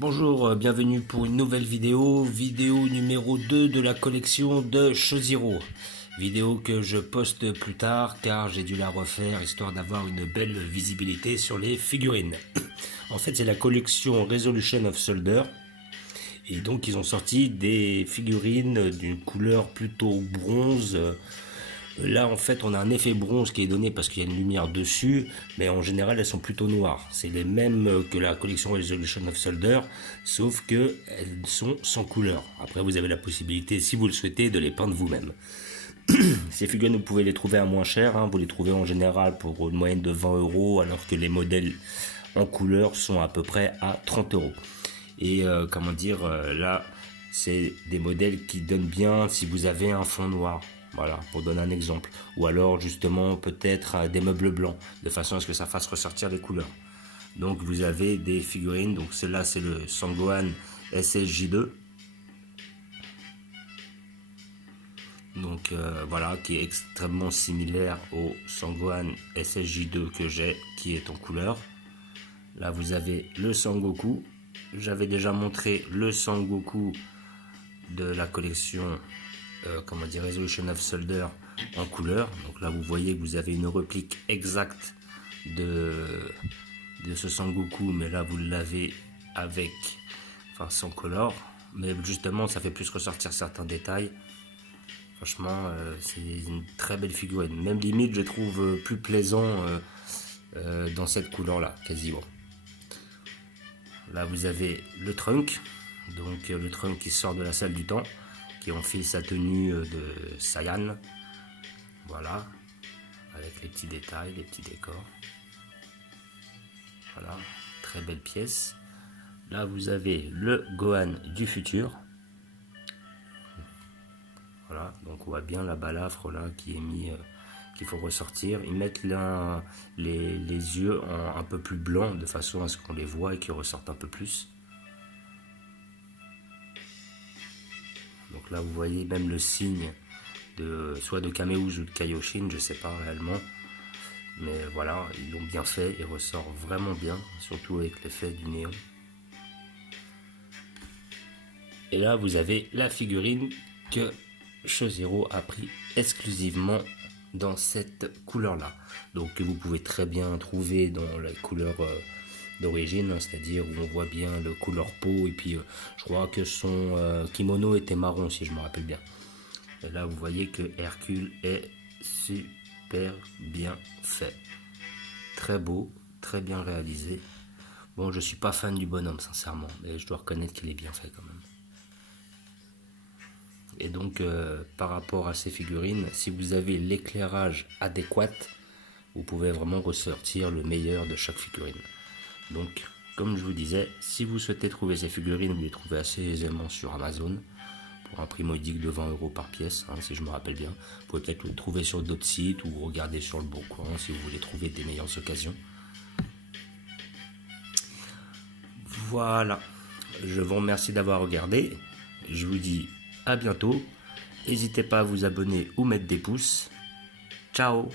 Bonjour, bienvenue pour une nouvelle vidéo numéro 2 de la collection de Choziro. Vidéo que je poste plus tard car j'ai dû la refaire histoire d'avoir une belle visibilité sur les figurines. En fait, c'est la collection Resolution of Solder. Et donc, ils ont sorti des figurines d'une couleur plutôt bronze. Là, en fait, on a un effet bronze qui est donné parce qu'il y a une lumière dessus, mais en général, elles sont plutôt noires. C'est les mêmes que la collection Resolution of Solder, sauf que elles sont sans couleur. Après, vous avez la possibilité, si vous le souhaitez, de les peindre vous-même. Ces figurines, vous pouvez les trouver à moins cher. Vous les trouvez en général pour une moyenne de 20 €, alors que les modèles en couleur sont à peu près à 30 €. Et là, c'est des modèles qui donnent bien si vous avez un fond noir. Voilà, pour donner un exemple. Ou alors, justement, peut-être des meubles blancs, de façon à ce que ça fasse ressortir les couleurs. Donc, vous avez des figurines. Donc, celle-là, c'est le Sangohan SSJ2. Donc, voilà, qui est extrêmement similaire au Sangohan SSJ2 que j'ai, qui est en couleur. Là, vous avez le Sangoku. J'avais déjà montré le Sangoku de la collection Resolution of Solder en couleur. Donc là, vous voyez que vous avez une réplique exacte de ce Sangoku, mais là, vous l'avez avec, sans color. Mais justement, ça fait plus ressortir certains détails. Franchement, c'est une très belle figurine. Même limite, je trouve plus plaisant dans cette couleur-là, quasiment. Là, vous avez le Trunk. Donc, le Trunk qui sort de la salle du temps, qui enfile sa tenue de Saiyan. Voilà, avec les petits détails, les petits décors. Voilà, très belle pièce. Là, vous avez le Gohan du futur. Voilà, donc on voit bien la balafre là qui est mis, qu'il faut ressortir. Ils mettent là les yeux un peu plus blancs de façon à ce qu'on les voit et qu'ils ressortent un peu plus. Donc là, vous voyez même le signe soit de Kameouz ou de Kaioshin, je sais pas réellement. Mais voilà, ils l'ont bien fait, il ressort vraiment bien, surtout avec l'effet du néon. Et là, vous avez la figurine que Choziro a pris exclusivement dans cette couleur-là. Donc vous pouvez très bien trouver dans la couleur d'origine, c'est-à-dire où on voit bien le couleur peau, et puis je crois que son kimono était marron si je me rappelle bien. Et là vous voyez que Hercule est super bien fait, très beau, très bien réalisé. Bon, je suis pas fan du bonhomme sincèrement, mais je dois reconnaître qu'il est bien fait quand même. Et donc par rapport à ces figurines, si vous avez l'éclairage adéquat, vous pouvez vraiment ressortir le meilleur de chaque figurine. Donc, comme je vous disais, si vous souhaitez trouver ces figurines, vous les trouvez assez aisément sur Amazon pour un prix modique de 20 € par pièce, si je me rappelle bien. Vous pouvez peut-être le trouver sur d'autres sites ou regarder sur le Bon Coin si vous voulez trouver des meilleures occasions. Voilà, je vous remercie d'avoir regardé. Je vous dis à bientôt. N'hésitez pas à vous abonner ou mettre des pouces. Ciao!